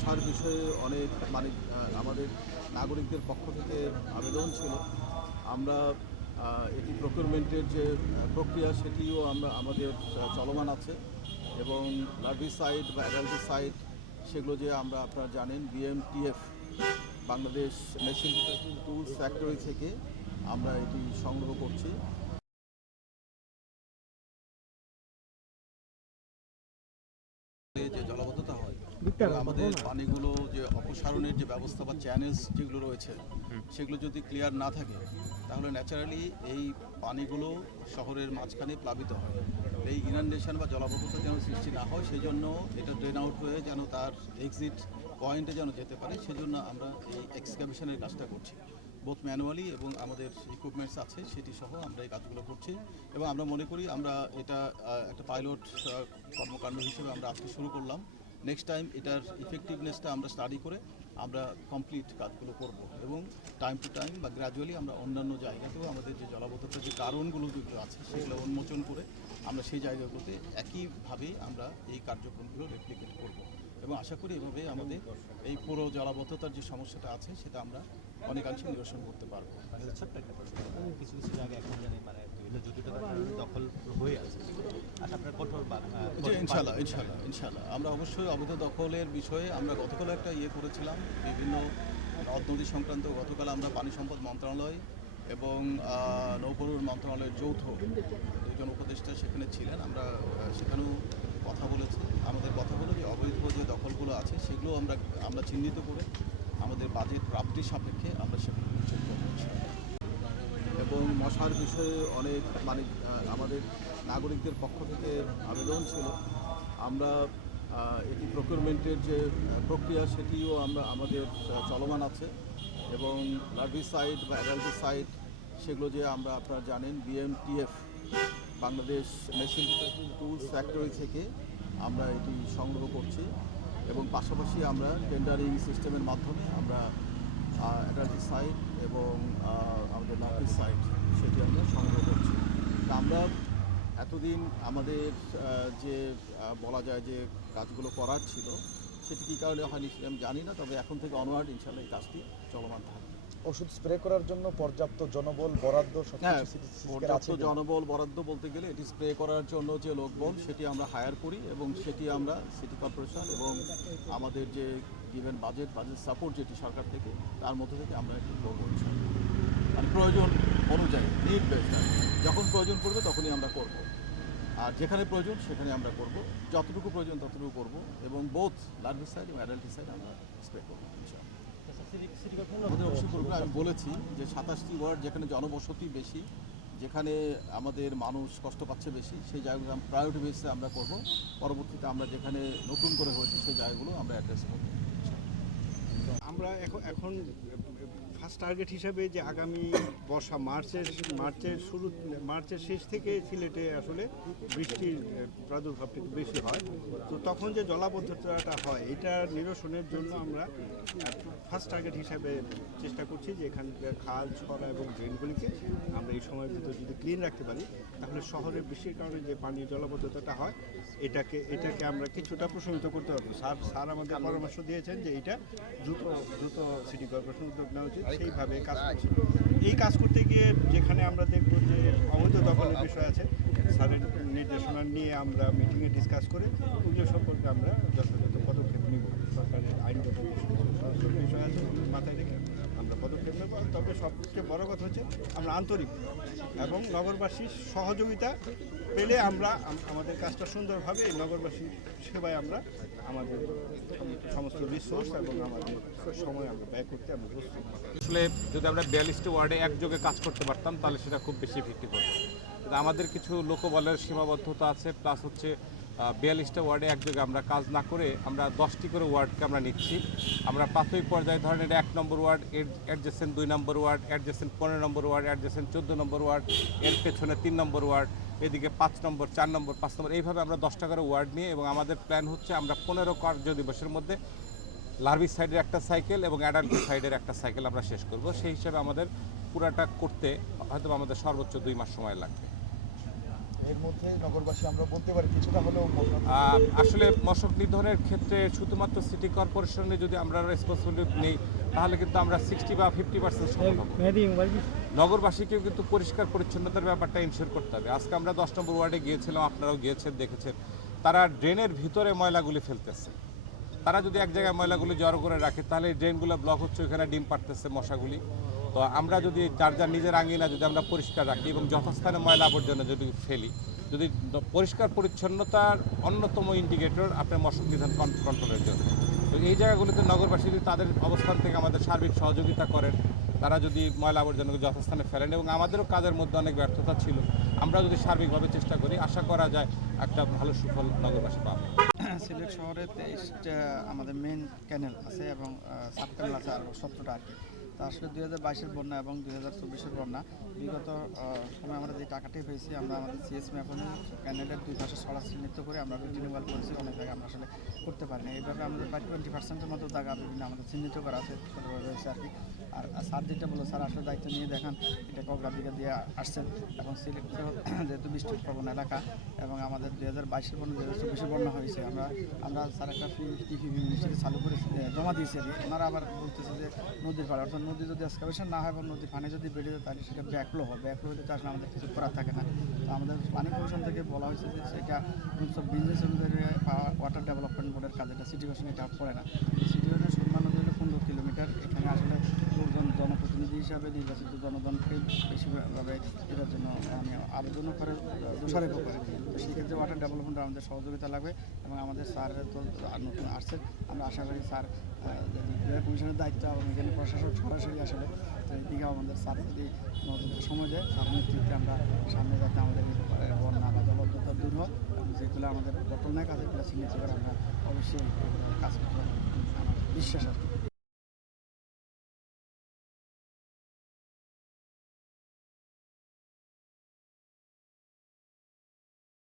মশার বিষয়ে অনেক মানে আমাদের নাগরিকদের পক্ষ থেকে আবেদন ছিল। আমরা এটি প্রকিউরমেন্টের যে প্রক্রিয়া সেটিও আমরা, আমাদের চলমান আছে এবং লার্ভিসাইড বা অ্যাডাল্টিসাইড সেগুলো যে আমরা আপনারা জানেন BMTF Bangladesh machine tools factory থেকে আমরা এটি সংগ্রহ করছি। আমাদের পানিগুলো যে অপসারণের যে ব্যবস্থা বা চ্যানেলস যেগুলো রয়েছে সেগুলো যদি ক্লিয়ার না থাকে তাহলে ন্যাচারালি এই পানিগুলো শহরের মাঝখানে প্লাবিত হয়। এই ইনান্ডেশন বা জলাবদ্ধতা যেন সৃষ্টি না হয় সেই জন্য এটা ড্রেন আউট হয়ে যেন তার এক্সিট পয়েন্টে যেন যেতে পারে সেজন্য আমরা এই এক্সকাভিশনের কাজটা করছি। বোথ ম্যানুয়ালি এবং আমাদের ইকুইপমেন্টস আছে সেটি সহ আমরা এই কাজগুলো করছি। এবং আমরা মনে করি আমরা এটা একটা পাইলট কর্মকাণ্ড হিসেবে আমরা আজকে শুরু করলাম। নেক্সট টাইম এটার ইফেক্টিভনেসটা আমরা স্টাডি করে আমরা কমপ্লিট কাজগুলো করব এবং টাইম টু টাইম বা গ্র্যাজুয়ালি আমরা অন্যান্য জায়গাতেও আমাদের যে জলাবদ্ধতার যে কারণগুলো যেগুলো আছে, সেগুলো উন্মোচন করে আমরা সেই জায়গাগুলোতে একইভাবেই আমরা এই কার্যক্রমগুলো রেপ্লিকেট করব। এবং আশা করি এভাবে আমাদের এই পুরো জলাবদ্ধতার যে সমস্যাটা আছে, সেটা আমরা অনেকাংশে নিরসন করতে পারব। প্রশ্ন কিছু কিছু জায়গা এখন জানি মানে দখল হয়ে আছে। আচ্ছা আপনার কঠোর ইনশাল্লাহ বার্তা- ইনশাল্লাহ ইনশাল্লাহ আমরা অবশ্যই অবৈধ দখলের বিষয়ে আমরা গতকাল একটা ইয়ে করেছিলাম বিভিন্ন নদ সংক্রান্ত গতকাল আমরা পানি সম্পদ মন্ত্রণালয় এবং নৌপরিবহন মন্ত্রণালয়ের যৌথ দুজন উপদেষ্টা সেখানে ছিলেন। আমরা সেখানেও কথা বলেছি। আমাদের কথা হলো যে অবৈধ যে দখলগুলো আছে সেগুলো আমরা আমরা চিহ্নিত করে আমাদের বাজেট প্রাপ্তির সাপেক্ষে আমরা সেগুলো উচ্ছেদ করব। এবং মশার বিষয়ে অনেক মানে আমাদের নাগরিকদের পক্ষ থেকে আবেদন ছিল। আমরা এটি প্রকিউরমেন্টের যে প্রক্রিয়া সেটিও আমরা, আমাদের চলমান আছে এবং লার্ভিসাইড বা অ্যাডাল্টিসাইড সেগুলো যে আমরা আপনারা জানেন BMTF Bangladesh machine tools factory থেকে আমরা এটি সংগ্রহ করছি এবং পাশাপাশি আমরা টেন্ডারিং সিস্টেমের মাধ্যমে আমরা অ্যাডাল্টিসাইড এবং আমাদের আমাদের লার্ভিসাইড সেটি আমরা সংগ্রহ করছি। তা আমরা এতদিন আমাদের যে বলা যায় যে, কাজগুলো করার ছিল, সেটি কী কারণে হয়নি আমি জানি না, তবে এখন থেকে অনওয়ার্ড ইনশাল্লাহ এই কাজটি চলমান থাকবে। ওষুধ স্প্রে করার জন্য পর্যাপ্ত জনবল বরাদ্দ হ্যাঁ পর্যাপ্ত জনবল বরাদ্দ বলতে গেলে এটি স্প্রে করার জন্য যে লোকবল সেটি আমরা হায়ার করি এবং সেটি আমরা সিটি কর্পোরেশন এবং আমাদের যে গিভেন বাজেট বাজেট সাপোর্ট যেটি সরকার থেকে তার মধ্যে থেকে আমরা একটু করব। মানে প্রয়োজন অনুযায়ী নিড বেসড যখন প্রয়োজন পড়বে তখনই আমরা করব। আর যেখানে প্রয়োজন সেখানে আমরা করব। যতটুকু প্রয়োজন ততটুকু করব এবং বোথ লার্ভিসাইড এবং অ্যাডাল্টিসাইড আমরা স্প্রে করব ইনশাআল্লাহ। আমি বলেছি যে সাতাশটি ওয়ার্ড যেখানে জনবসতি বেশি, যেখানে আমাদের মানুষ কষ্ট পাচ্ছে বেশি, সেই জায়গাগুলো আমরা প্রায়োরিটি বেসে আমরা করব। পরবর্তীতে আমরা যেখানে নতুন করে হয়েছে সেই জায়গাগুলো আমরা অ্যাড্রেস করব। আমরা এখন এখন ফার্স্ট টার্গেট হিসাবে যে আগামী বর্ষা মার্চের মার্চের শুরু মার্চের শেষ থেকে সিলেটে আসলে বৃষ্টির আহ, প্রাদুর্ভাবটা একটু বেশি হয়। তো তখন যে জলাবদ্ধতাটা হয় এটা নিরসনের জন্য আমরা ফার্স্ট টার্গেট হিসাবে চেষ্টা করছি যে এখানকার খাল ছড়া এবং ড্রেনগুলিকে আমরা এই সময়ের ভিতরে যদি ক্লিন রাখতে পারি তাহলে শহরে বৃষ্টির কারণে যে পানির জলাবদ্ধতাটা হয় এটাকে এটাকে আমরা কিছুটা প্রশমিত করতে পারব। স্যার স্যার আমাদের পরামর্শ দিয়েছেন যে এটা দ্রুত দ্রুত সিটি কর্পোরেশন উদ্যোগ নেওয়া উচিত। সেইভাবে কাজ করছি। এই কাজ করতে গিয়ে যেখানে আমরা দেখব যে অবৈধ দখলের বিষয় আছে, স্যারের নির্দেশনা নিয়ে আমরা মিটিংয়ে ডিসকাস করে ওগুলো সম্পর্কে আমরা যথাযথ পদক্ষেপ নিব। সরকারের আইনগত বিষয় আছে মাথায় রেখে আমরা পদক্ষেপ নেব। তবে সবচেয়ে বড় কথা হচ্ছে আমরা আন্তরিক এবং নগরবাসীর সহযোগিতা পেলে আমরা আমাদের কাজটা সুন্দরভাবে এই সেবায় আমরা আমাদের সমস্ত রিসোর্স এবং আমাদের সময় আমরা ব্যয় করতে আমরা আসলে যদি আমরা বিয়াল্লিশটি ওয়ার্ডে একযোগে কাজ করতে পারতাম, তাহলে সেটা খুব বেশি হতো। কিন্তু আমাদের কিছু লোকবলের সীমাবদ্ধতা আছে প্লাস হচ্ছে বিয়াল্লিশটা ওয়ার্ডে একযোগে আমরা কাজ না করে আমরা দশটি করে ওয়ার্ডকে আমরা নিচ্ছি। আমরা প্রাথমিক পর্যায়ে ধরেন এটা এক নম্বর ওয়ার্ড অ্যাডজেসেন্ট দুই নম্বর ওয়ার্ড অ্যাডজেসেন্ট পনেরো নম্বর ওয়ার্ড অ্যাডজেসেন্ট চোদ্দ নম্বর ওয়ার্ড, এর পেছনে তিন নম্বর ওয়ার্ড। এদিকে পাঁচ নম্বর চার নম্বর পাঁচ নম্বর এইভাবে আমরা দশটা করে ওয়ার্ড নিয়ে এবং আমাদের প্ল্যান হচ্ছে আমরা পনেরো কার্য দিবসের মধ্যে লার্ভি সাইডের একটা সাইকেল এবং অ্যাডাল্ট সাইডের একটা সাইকেল আমরা শেষ করব। সেই হিসাবে আমাদের পুরাটা করতে হয়তো আমাদের সর্বোচ্চ দুই মাস সময় লাগবে। এর মধ্যে নগরবাসী আমরা বলতে পারি কিছুটা হলেও আসলে মশক নিধনের ক্ষেত্রে শুধুমাত্র সিটি কর্পোরেশনে যদি আমরা রেসপন্সিবিলিটি নেই তাহলে কিন্তু আমরা সিক্সটি বা ফিফটি পার্সেন্ট সফল হব নগরবাসীকেও কিন্তু পরিষ্কার পরিচ্ছন্নতার ব্যাপারটা ইনশিওর করতে হবে। আজকে আমরা দশ নম্বর ওয়ার্ডে গিয়েছিলাম, আপনারাও গিয়েছেন, দেখেছেন। তারা ড্রেনের ভিতরে ময়লাগুলি ফেলতেছে। তারা যদি এক জায়গায় ময়লাগুলি জড়ো করে রাখে, তাহলে ড্রেনগুলো ব্লক হচ্ছে ওখানে ডিম পারতেছে মশাগুলি। তো আমরা যদি যার যার নিজের আঙ্গিনা যদি আমরা পরিষ্কার রাখি এবং যথাস্থানে ময়লা আবর্জনা যদি ফেলি, যদি পরিষ্কার পরিচ্ছন্নতার অন্যতম ইন্ডিকেটর আপনার মশক নিধন কন্ট্রোলের জন্য। তো এই জায়গাগুলিতে নগরবাসী যদি তাদের অবস্থান থেকে আমাদের সার্বিক সহযোগিতা করেন তারা যদি ময়লা আবর্জনাকে যথাস্থানে ফেলেন এবং আমাদেরও কাজের মধ্যে অনেক ব্যর্থতা ছিল, আমরা যদি সার্বিকভাবে চেষ্টা করি, আশা করা যায় একটা ভালো সুফল নগরবাসী পাবে। সিলেট শহরে তেইশটা আমাদের মেন ক্যানেল আছে এবং সাব ক্যানেল আছে আরও সতেরোটা আর কি। তা আসলে দুই হাজার বাইশের বন্যা এবং দুই হাজার চব্বিশের বন্যা। বিগত সময় আমরা যে টাকাটি পেয়েছি, আমরা আমাদের সিএস ম্যাপনে ক্যানেলের দুই পাশে সরা চিহ্নিত করে আমরা রিনিউয়াল করেছি অনেক জায়গায় আমরা আসলে করতে পারিনি। এইভাবে আমাদের প্রায় টোয়েন্টি পার্সেন্টের মতো জায়গা বিভিন্ন আমাদের চিহ্নিত করা আছে রয়েছে আর কি। আর স্যার যেটা বলো স্যার আসলে দায়িত্ব নিয়ে দেখান, এটা অগ্রাধিকার দিয়ে আসছেন। এবং সিলেট শহর যেহেতু বৃষ্টি প্রবণ এলাকা এবং আমাদের দুই হাজার বাইশের বন্যা দুই হাজার চব্বিশের বন্যা হয়েছে, আমরা আমরা স্যার একটা টিভি মিনিস্ট্রি চালু করে জমা দিয়েছি ওনারা আবার বলতেছে যে নদীর পাড়ে, অর্থাৎ নদী যদি এক্সকাভেশন না হয় এবং নদীর পানি যদি বেড়ে যায়, তাহলে সেটা ব্যাকলো হবে। ব্যাকলো হলে তো আসলে আমাদের কিছু করার থাকে না। তো আমাদের পানি কমিশন থেকে বলা হয়েছে যে সেটা বিজনেস অনুযায়ী ওয়াটার ডেভেলপমেন্ট বোর্ডের কাজ, এটা সিটি এটা পড়ে না। সিটি কমিশনের সুরমা নদী হলো পনেরো কিলোমিটার। এখানে আসলে লোকজন জনপ্রতিনিধি হিসাবে নির্বাচিত জনগণকে বেশিভাবে এটার জন্য মানে আবেদনও করে দোষারোপও করে তো সেক্ষেত্রে ওয়াটার ডেভেলপমেন্ট আমাদের সহযোগিতা লাগবে এবং আমাদের স্যার তো নতুন আসছে। আমরা আশা করি স্যার ক্রীড়া কমিশনের দায়িত্ব এবং এখানে প্রশাসক সরাসরি আসলে এদিকে আমাদের স্যার যদি সময় দেয়, তার নেতৃত্বে আমরা সামনে যাতে আমাদের বন্যা বা জলবদ্ধতা দূর এবং যেগুলো আমাদের আছে, এগুলো চিহ্নিত করে আমরা অবশ্যই কাজ করতে। আমার বিশ্বাস কি।